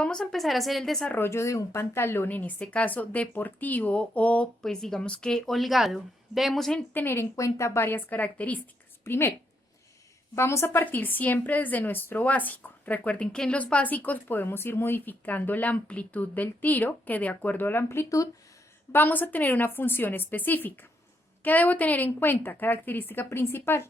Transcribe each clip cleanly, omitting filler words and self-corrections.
vamos a empezar a hacer el desarrollo de un pantalón, en este caso deportivo o pues digamos que holgado, debemos tener en cuenta varias características. Primero, vamos a partir siempre desde nuestro básico. Recuerden que en los básicos podemos ir modificando la amplitud del tiro, que de acuerdo a la amplitud vamos a tener una función específica. ¿Qué debo tener en cuenta? Característica principal.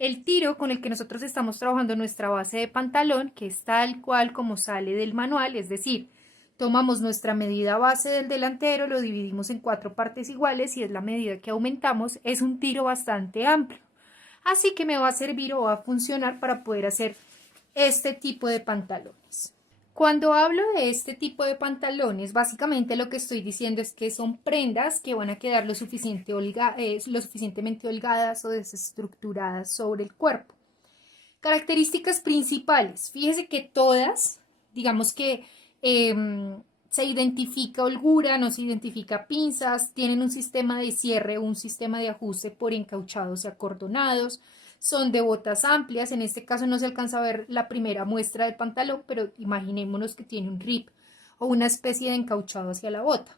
El tiro con el que nosotros estamos trabajando en nuestra base de pantalón, que es tal cual como sale del manual, es decir, tomamos nuestra medida base del delantero, lo dividimos en 4 partes iguales y es la medida que aumentamos, es un tiro bastante amplio. Así que me va a servir o va a funcionar para poder hacer este tipo de pantalones. Cuando hablo de este tipo de pantalones, básicamente lo que estoy diciendo es que son prendas que van a quedar lo suficientemente holgadas o desestructuradas sobre el cuerpo. Características principales. Fíjese que todas, digamos que se identifica holgura, no se identifica pinzas, tienen un sistema de cierre o un sistema de ajuste por encauchados y acordonados, son de botas amplias, en este caso no se alcanza a ver la primera muestra del pantalón, pero imaginémonos que tiene un rip o una especie de encauchado hacia la bota.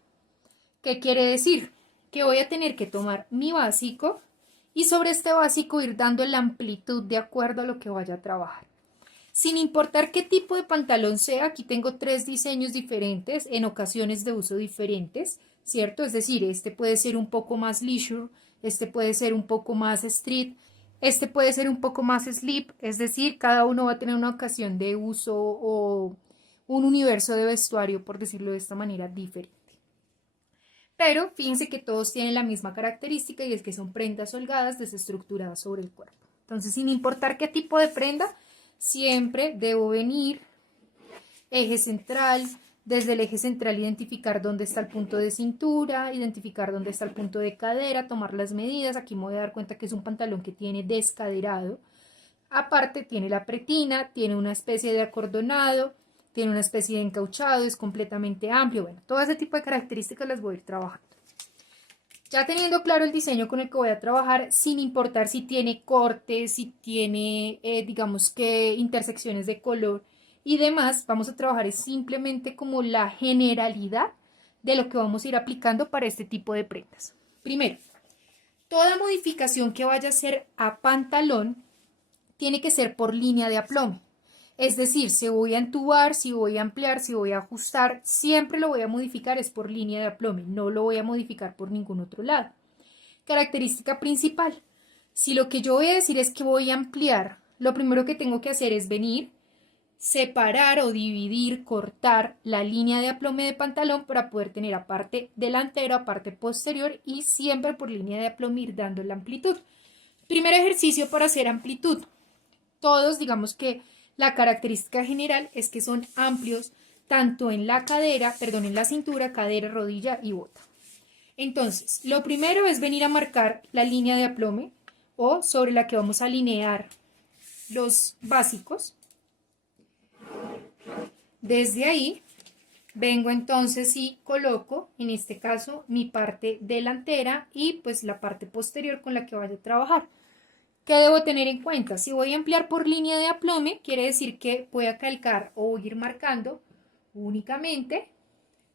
¿Qué quiere decir? Que voy a tener que tomar mi básico y sobre este básico ir dando la amplitud de acuerdo a lo que vaya a trabajar. Sin importar qué tipo de pantalón sea, aquí tengo 3 diseños diferentes, en ocasiones de uso diferentes, ¿cierto? Es decir, este puede ser un poco más leisure, este puede ser un poco más street, este puede ser un poco más slip, es decir, cada uno va a tener una ocasión de uso o un universo de vestuario, por decirlo de esta manera, diferente. Pero fíjense que todos tienen la misma característica y es que son prendas holgadas desestructuradas sobre el cuerpo. Entonces, sin importar qué tipo de prenda, siempre debo venir eje central, desde el eje central identificar dónde está el punto de cintura, identificar dónde está el punto de cadera, tomar las medidas. Aquí me voy a dar cuenta que es un pantalón que tiene descaderado. Aparte tiene la pretina, tiene una especie de acordonado, tiene una especie de encauchado, es completamente amplio. Bueno, todo ese tipo de características las voy a ir trabajando. Ya teniendo claro el diseño con el que voy a trabajar, sin importar si tiene cortes, si tiene, digamos que intersecciones de color y demás, vamos a trabajar simplemente como la generalidad de lo que vamos a ir aplicando para este tipo de prendas. Primero, toda modificación que vaya a hacer a pantalón tiene que ser por línea de aplome. Es decir, si voy a entubar, si voy a ampliar, si voy a ajustar, siempre lo voy a modificar es por línea de aplome, no lo voy a modificar por ningún otro lado. Característica principal. Si lo que yo voy a decir es que voy a ampliar, lo primero que tengo que hacer es venir, separar o dividir, cortar la línea de aplome de pantalón para poder tener a parte delantera, a parte posterior y siempre por línea de aplome ir dando la amplitud. Primer ejercicio para hacer amplitud. Todos, digamos que la característica general es que son amplios tanto en la cadera, perdón, en la cintura, cadera, rodilla y bota. Entonces, lo primero es venir a marcar la línea de aplome o sobre la que vamos a alinear los básicos. Desde ahí vengo entonces y coloco, en este caso, mi parte delantera y pues la parte posterior con la que vaya a trabajar. ¿Qué debo tener en cuenta? Si voy a ampliar por línea de aplome, quiere decir que voy a calcar o voy a ir marcando únicamente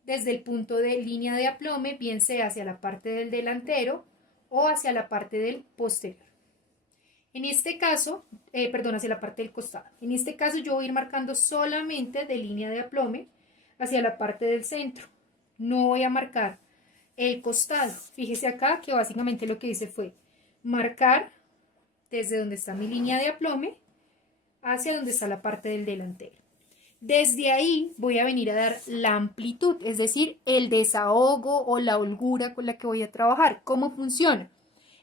desde el punto de línea de aplome, bien sea hacia la parte del delantero o hacia la parte del posterior. En este caso, perdón, hacia la parte del costado. En este caso yo voy a ir marcando solamente de línea de aplome hacia la parte del centro. No voy a marcar el costado. Fíjese acá que básicamente lo que hice fue marcar desde donde está mi línea de aplome hacia donde está la parte del delantero. Desde ahí voy a venir a dar la amplitud, es decir, el desahogo o la holgura con la que voy a trabajar. ¿Cómo funciona?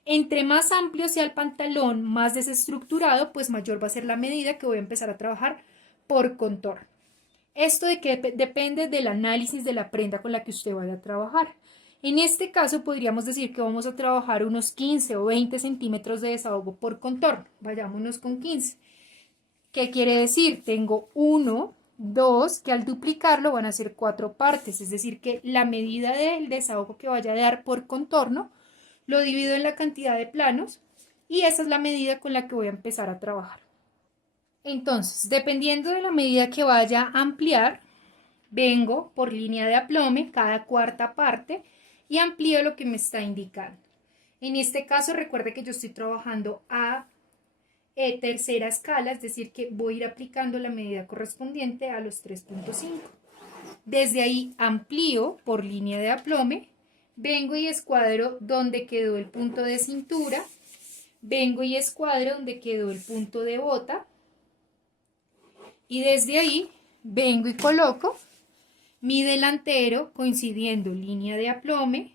Entre más amplio sea el pantalón, más desestructurado, pues mayor va a ser la medida que voy a empezar a trabajar por contorno. Esto de que depende del análisis de la prenda con la que usted vaya a trabajar. En este caso podríamos decir que vamos a trabajar unos 15 o 20 centímetros de desahogo por contorno. Vayámonos con 15. ¿Qué quiere decir? Tengo 1, 2, que al duplicarlo van a ser 4 partes. Es decir, que la medida del desahogo que vaya a dar por contorno lo divido en la cantidad de planos y esa es la medida con la que voy a empezar a trabajar. Entonces, dependiendo de la medida que vaya a ampliar, vengo por línea de aplome cada cuarta parte y amplío lo que me está indicando. En este caso recuerde que yo estoy trabajando a tercera escala, es decir que voy a ir aplicando la medida correspondiente a los 3.5. Desde ahí amplío por línea de aplome, vengo y escuadro donde quedó el punto de cintura, vengo y escuadro donde quedó el punto de bota y desde ahí vengo y coloco mi delantero coincidiendo línea de aplome,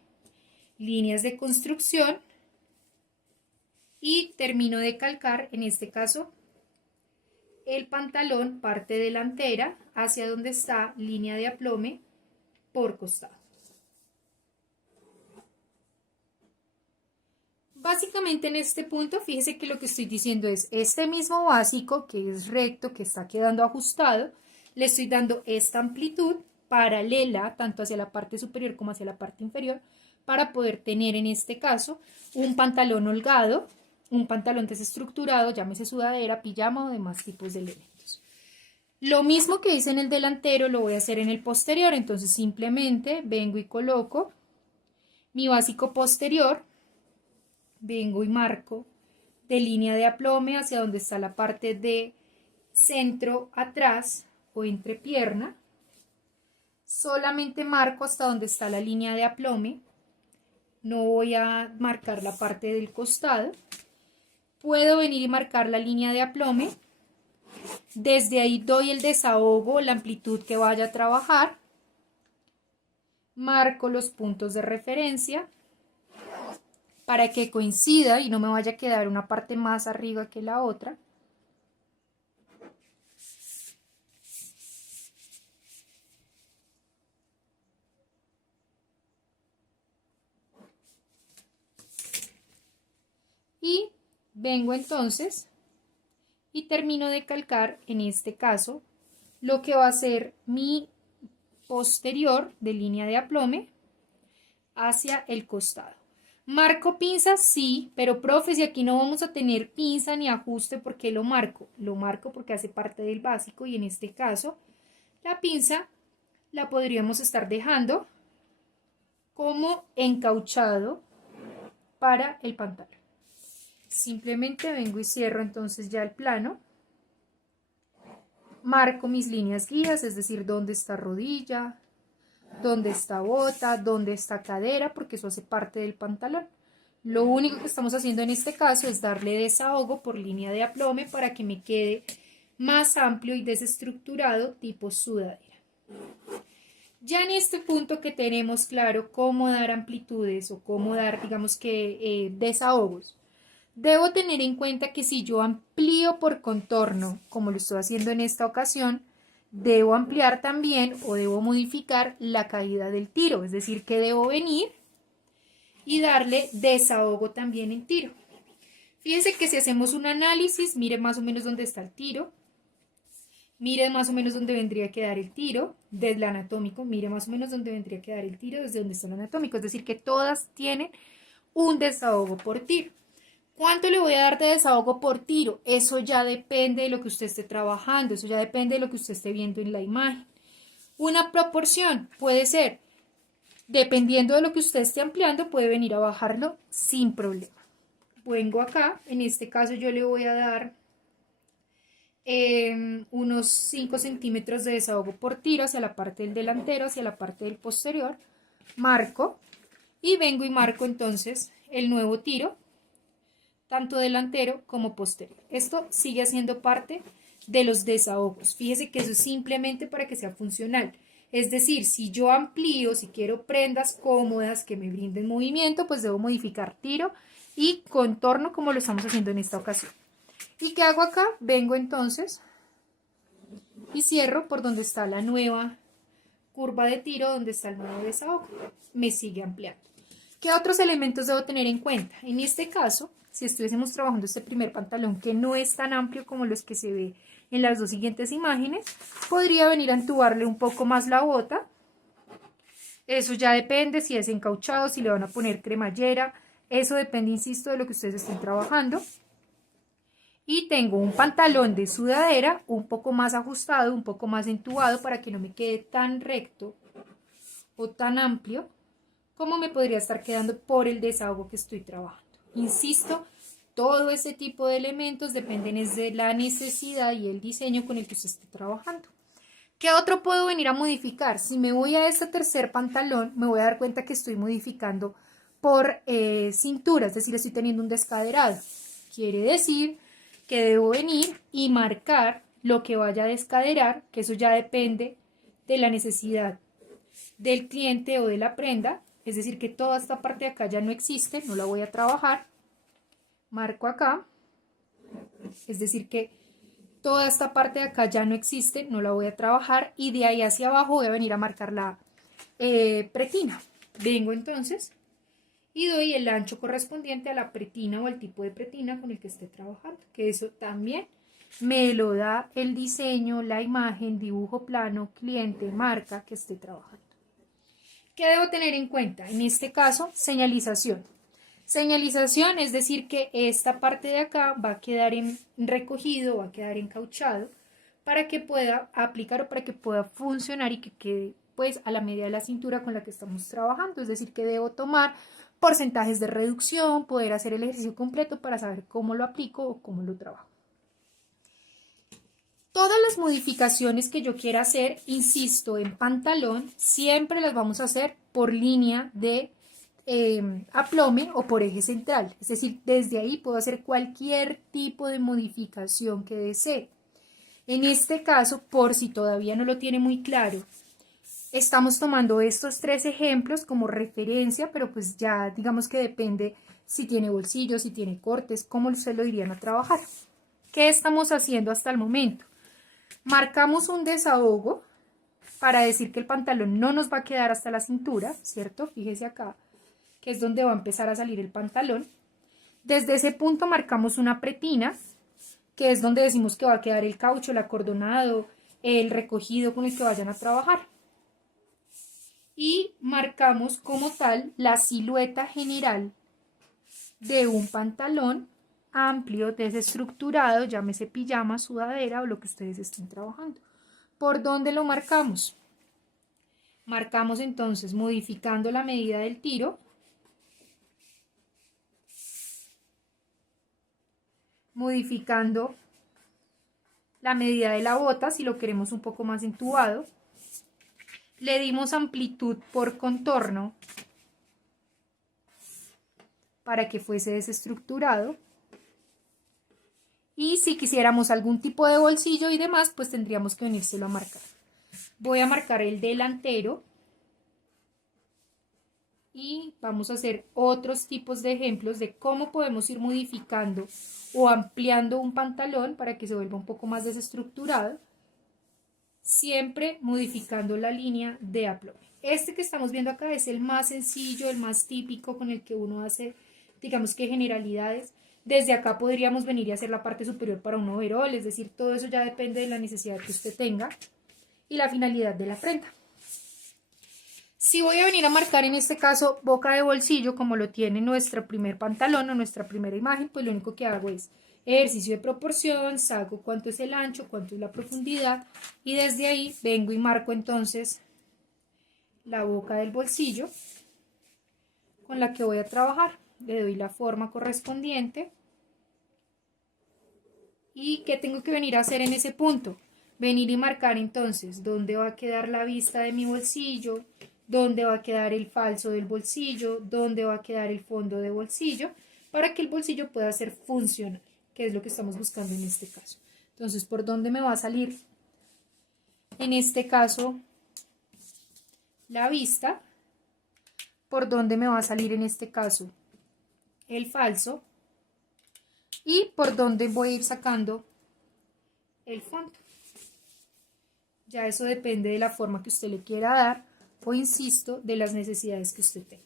líneas de construcción y termino de calcar, en este caso, el pantalón, parte delantera, hacia donde está línea de aplome por costado. Básicamente en este punto, fíjese que lo que estoy diciendo es este mismo básico que es recto, que está quedando ajustado, le estoy dando esta amplitud paralela tanto hacia la parte superior como hacia la parte inferior para poder tener en este caso un pantalón holgado, un pantalón desestructurado, llámese sudadera, pijama o demás tipos de elementos. Lo mismo que hice en el delantero lo voy a hacer en el posterior, entonces simplemente vengo y coloco mi básico posterior, vengo y marco de línea de aplome hacia donde está la parte de centro atrás o entrepierna, solamente marco hasta donde está la línea de aplome, no voy a marcar la parte del costado, puedo venir y marcar la línea de aplome, desde ahí doy el desahogo, la amplitud que vaya a trabajar, marco los puntos de referencia para que coincida y no me vaya a quedar una parte más arriba que la otra. Y vengo entonces y termino de calcar, en este caso, lo que va a ser mi posterior de línea de aplome hacia el costado. ¿Marco pinza? Sí, pero profe, si aquí no vamos a tener pinza ni ajuste, ¿por qué lo marco? Lo marco porque hace parte del básico y en este caso la pinza la podríamos estar dejando como encauchado para el pantalón. Simplemente vengo y cierro entonces ya el plano. Marco mis líneas guías, es decir, dónde está rodilla, dónde está bota, dónde está cadera, porque eso hace parte del pantalón. Lo único que estamos haciendo en este caso es darle desahogo por línea de aplome para que me quede más amplio y desestructurado tipo sudadera. Ya en este punto que tenemos claro cómo dar amplitudes o cómo dar, digamos que, desahogos, debo tener en cuenta que si yo amplío por contorno, como lo estoy haciendo en esta ocasión, debo ampliar también o debo modificar la caída del tiro, es decir, que debo venir y darle desahogo también en tiro. Fíjense que si hacemos un análisis, mire más o menos dónde está el tiro, mire más o menos dónde vendría a quedar el tiro desde el anatómico, mire más o menos dónde vendría a quedar el tiro desde donde está el anatómico, es decir, que todas tienen un desahogo por tiro. ¿Cuánto le voy a dar de desahogo por tiro? Eso ya depende de lo que usted esté trabajando, eso ya depende de lo que usted esté viendo en la imagen. Una proporción puede ser, dependiendo de lo que usted esté ampliando, puede venir a bajarlo sin problema. Vengo acá, en este caso yo le voy a dar unos 5 centímetros de desahogo por tiro hacia la parte del delantero, hacia la parte del posterior. Marco y vengo y marco entonces el nuevo tiro, tanto delantero como posterior. Esto sigue siendo parte de los desahogos. Fíjese que eso es simplemente para que sea funcional. Es decir, si yo amplío, si quiero prendas cómodas que me brinden movimiento, pues debo modificar tiro y contorno como lo estamos haciendo en esta ocasión. ¿Y qué hago acá? Vengo entonces y cierro por donde está la nueva curva de tiro, donde está el nuevo desahogo. Me sigue ampliando. ¿Qué otros elementos debo tener en cuenta? En este caso, si estuviésemos trabajando este primer pantalón que no es tan amplio como los que se ve en las dos siguientes imágenes, podría venir a entubarle un poco más la bota. Eso ya depende si es encauchado, si le van a poner cremallera. Eso depende, insisto, de lo que ustedes estén trabajando. Y tengo un pantalón de sudadera un poco más ajustado, un poco más entubado para que no me quede tan recto o tan amplio como me podría estar quedando por el desahogo que estoy trabajando. Insisto, todo ese tipo de elementos dependen de la necesidad y el diseño con el que usted esté trabajando. ¿Qué otro puedo venir a modificar? Si me voy a este tercer pantalón, me voy a dar cuenta que estoy modificando por cintura, es decir, estoy teniendo un descaderado. Quiere decir que debo venir y marcar lo que vaya a descaderar, que eso ya depende de la necesidad del cliente o de la prenda, es decir, que toda esta parte de acá ya no existe, no la voy a trabajar. Marco acá, es decir, que toda esta parte de acá ya no existe, no la voy a trabajar y de ahí hacia abajo voy a venir a marcar la pretina. Vengo entonces y doy el ancho correspondiente a la pretina o al tipo de pretina con el que esté trabajando, que eso también me lo da el diseño, la imagen, dibujo plano, cliente, marca que esté trabajando. ¿Qué debo tener en cuenta? En este caso, señalización. Señalización es decir que esta parte de acá va a quedar recogido, va a quedar encauchado para que pueda aplicar o para que pueda funcionar y que quede pues a la medida de la cintura con la que estamos trabajando. Es decir que debo tomar porcentajes de reducción, poder hacer el ejercicio completo para saber cómo lo aplico o cómo lo trabajo. Todas las modificaciones que yo quiera hacer, insisto, en pantalón, siempre las vamos a hacer por línea de aplome o por eje central. Es decir, desde ahí puedo hacer cualquier tipo de modificación que desee. En este caso, por si todavía no lo tiene muy claro, estamos tomando estos 3 ejemplos como referencia, pero pues ya digamos que depende si tiene bolsillos, si tiene cortes, cómo se lo irían a trabajar. ¿Qué estamos haciendo hasta el momento? Marcamos un desahogo para decir que el pantalón no nos va a quedar hasta la cintura, ¿cierto? Fíjese acá, que es donde va a empezar a salir el pantalón. Desde ese punto marcamos una pretina, que es donde decimos que va a quedar el caucho, el acordonado, el recogido con el que vayan a trabajar. Y marcamos como tal la silueta general de un pantalón amplio, desestructurado, llámese pijama, sudadera o lo que ustedes estén trabajando. ¿Por dónde lo marcamos? Marcamos entonces modificando la medida del tiro, modificando la medida de la bota si lo queremos un poco más entubado, le dimos amplitud por contorno para que fuese desestructurado. Y si quisiéramos algún tipo de bolsillo y demás, pues tendríamos que unírselo a marcar. Voy a marcar el delantero. Y vamos a hacer otros tipos de ejemplos de cómo podemos ir modificando o ampliando un pantalón para que se vuelva un poco más desestructurado. Siempre modificando la línea de aplome. Este que estamos viendo acá es el más sencillo, el más típico con el que uno hace, digamos que generalidades. Desde acá podríamos venir y hacer la parte superior para un overol, es decir, todo eso ya depende de la necesidad que usted tenga y la finalidad de la prenda. Si voy a venir a marcar en este caso boca de bolsillo como lo tiene nuestro primer pantalón o nuestra primera imagen, pues lo único que hago es ejercicio de proporción, saco cuánto es el ancho, cuánto es la profundidad y desde ahí vengo y marco entonces la boca del bolsillo con la que voy a trabajar. Le doy la forma correspondiente. ¿Y qué tengo que venir a hacer en ese punto? Venir y marcar entonces dónde va a quedar la vista de mi bolsillo, dónde va a quedar el falso del bolsillo, dónde va a quedar el fondo de bolsillo, para que el bolsillo pueda ser funcional, que es lo que estamos buscando en este caso. Entonces, ¿por dónde me va a salir? En este caso, la vista. ¿Por dónde me va a salir en este caso? El falso. Y por dónde voy a ir sacando el fondo. Ya eso depende de la forma que usted le quiera dar o, insisto, de las necesidades que usted tenga.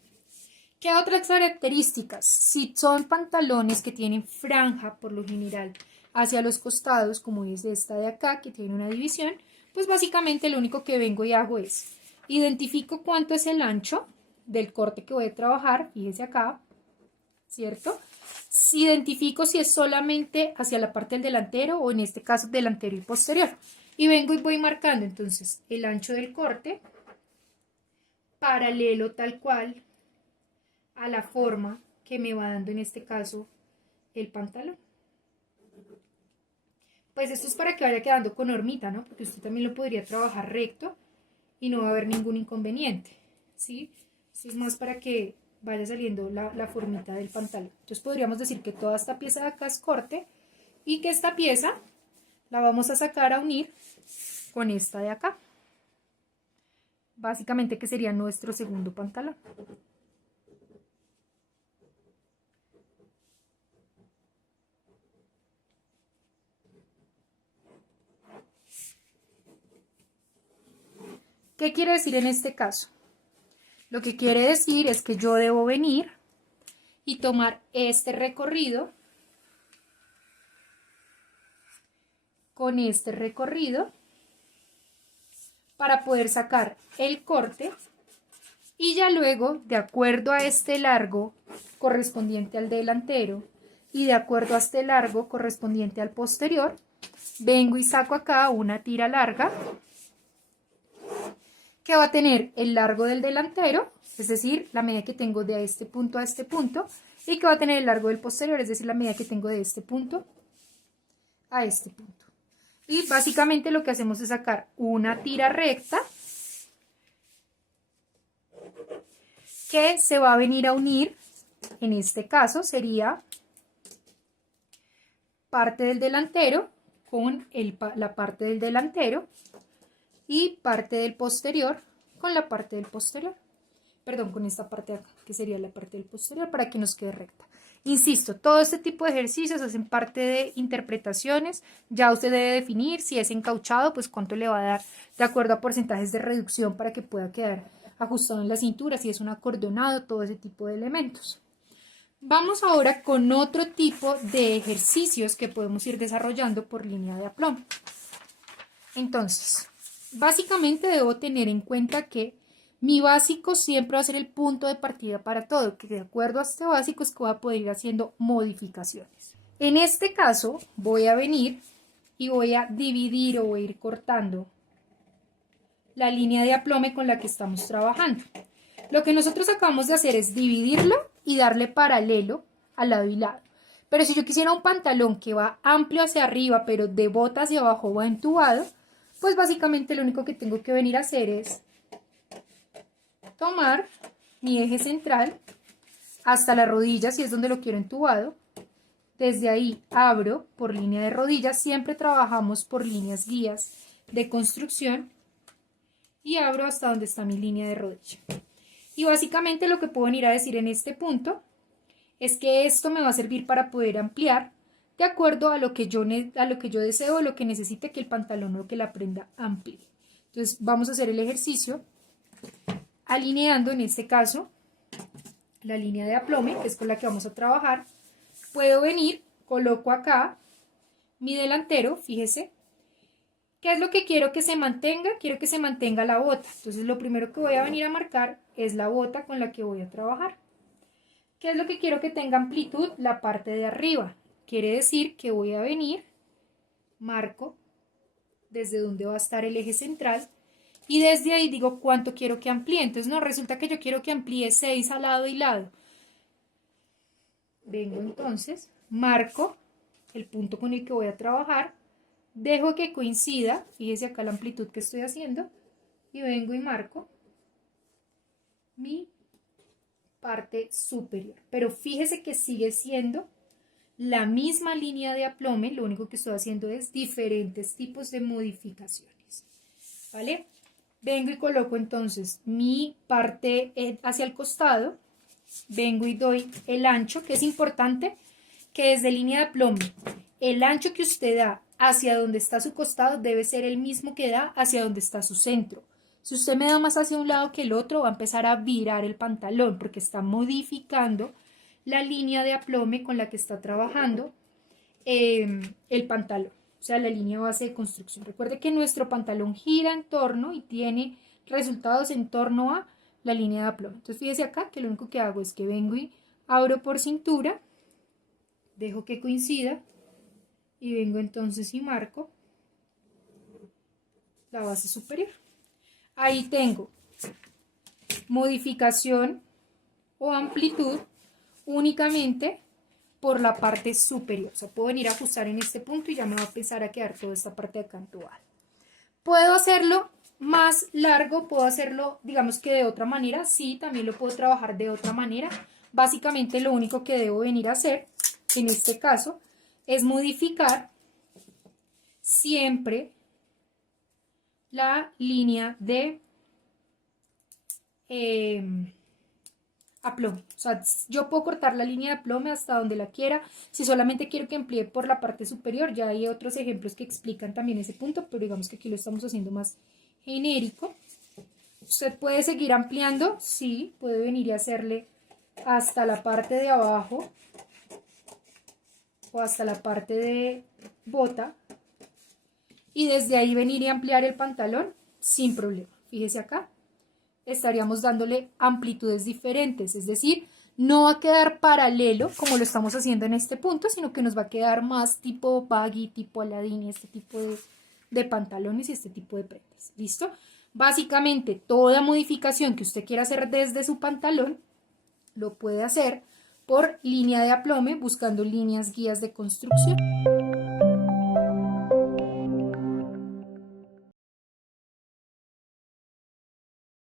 ¿Qué otras características? Si son pantalones que tienen franja por lo general hacia los costados, como es esta de acá, que tiene una división, pues básicamente lo único que vengo y hago es identifico cuánto es el ancho del corte que voy a trabajar, fíjese acá, ¿cierto? identifico si es solamente hacia la parte del delantero o en este caso delantero y posterior. Y vengo y voy marcando entonces el ancho del corte paralelo tal cual a la forma que me va dando en este caso el pantalón. Pues esto es para que vaya quedando con hormita, ¿no? Porque usted también lo podría trabajar recto y no va a haber ningún inconveniente, ¿sí? Esto es más para que vaya saliendo la formita del pantalón. Entonces podríamos decir que toda esta pieza de acá es corte y que esta pieza la vamos a sacar a unir con esta de acá. Básicamente que sería nuestro segundo pantalón. ¿Qué quiere decir en este caso? Lo que quiere decir es que yo debo venir y tomar este recorrido con este recorrido para poder sacar el corte y ya luego, de acuerdo a este largo correspondiente al delantero y de acuerdo a este largo correspondiente al posterior, vengo y saco acá una tira larga que va a tener el largo del delantero, es decir, la medida que tengo de este punto a este punto, y que va a tener el largo del posterior, es decir, la medida que tengo de este punto a este punto. Y básicamente lo que hacemos es sacar una tira recta que se va a venir a unir, en este caso sería parte del delantero con la parte del delantero y parte del posterior con la parte del posterior. Perdón, con esta parte de acá, que sería la parte del posterior, para que nos quede recta. Insisto, todo este tipo de ejercicios hacen parte de interpretaciones. Ya usted debe definir si es encauchado, pues cuánto le va a dar de acuerdo a porcentajes de reducción para que pueda quedar ajustado en la cintura, si es un acordonado, todo ese tipo de elementos. Vamos ahora con otro tipo de ejercicios que podemos ir desarrollando por línea de aplomo. Entonces, básicamente debo tener en cuenta que mi básico siempre va a ser el punto de partida para todo, que de acuerdo a este básico es que voy a poder ir haciendo modificaciones. En este caso voy a venir y voy a dividir o voy a ir cortando la línea de aplome con la que estamos trabajando. Lo que nosotros acabamos de hacer es dividirlo y darle paralelo al lado y lado. Pero si yo quisiera un pantalón que va amplio hacia arriba, pero de bota hacia abajo va entubado, pues básicamente lo único que tengo que venir a hacer es tomar mi eje central hasta la rodilla, si es donde lo quiero entubado. Desde ahí abro por línea de rodilla, siempre trabajamos por líneas guías de construcción y abro hasta donde está mi línea de rodilla. Y básicamente lo que puedo venir a decir en este punto es que esto me va a servir para poder ampliar de acuerdo a lo que yo deseo, lo que necesite que el pantalón o que la prenda amplíe. Entonces vamos a hacer el ejercicio alineando en este caso la línea de aplome, que es con la que vamos a trabajar. Puedo venir, coloco acá mi delantero, fíjese. ¿Qué es lo que quiero que se mantenga? Quiero que se mantenga la bota. Entonces lo primero que voy a venir a marcar es la bota con la que voy a trabajar. ¿Qué es lo que quiero que tenga amplitud? La parte de arriba. Quiere decir que voy a venir, marco desde donde va a estar el eje central y desde ahí digo cuánto quiero que amplíe. Entonces no, resulta que yo quiero que amplíe 6 a lado y lado. Vengo entonces, marco el punto con el que voy a trabajar, dejo que coincida, fíjese acá la amplitud que estoy haciendo, y vengo y marco mi parte superior. Pero fíjese que sigue siendo la misma línea de aplome, lo único que estoy haciendo es diferentes tipos de modificaciones, ¿vale? Vengo y coloco entonces mi parte hacia el costado, vengo y doy el ancho, que es importante que desde línea de aplome, el ancho que usted da hacia donde está su costado debe ser el mismo que da hacia donde está su centro. Si usted me da más hacia un lado que el otro, va a empezar a virar el pantalón porque está modificando la línea de aplome con la que está trabajando el pantalón, o sea, la línea base de construcción. Recuerde que nuestro pantalón gira en torno y tiene resultados en torno a la línea de aplome. Entonces, fíjese acá que lo único que hago es que vengo y abro por cintura dejo que coincida y vengo entonces y marco la base superior. Ahí tengo modificación o amplitud únicamente por la parte superior. O sea, puedo venir a ajustar en este punto y ya me va a empezar a quedar toda esta parte de acá en dual. Puedo hacerlo más largo, puedo hacerlo, digamos que de otra manera. Sí, también lo puedo trabajar de otra manera. Básicamente lo único que debo venir a hacer, en este caso, es modificar siempre la línea de aplome. O sea, yo puedo cortar la línea de aplome hasta donde la quiera. Si solamente quiero que amplíe por la parte superior, ya hay otros ejemplos que explican también ese punto, pero digamos que aquí lo estamos haciendo más genérico. Usted puede seguir ampliando, sí, puede venir y hacerle hasta la parte de abajo o hasta la parte de bota y desde ahí venir y ampliar el pantalón sin problema. Fíjese acá, estaríamos dándole amplitudes diferentes, es decir, no va a quedar paralelo como lo estamos haciendo en este punto, sino que nos va a quedar más tipo baggy, tipo Aladdin y este tipo de pantalones y este tipo de prendas. ¿Listo? Básicamente, toda modificación que usted quiera hacer desde su pantalón, lo puede hacer por línea de aplome, buscando líneas guías de construcción.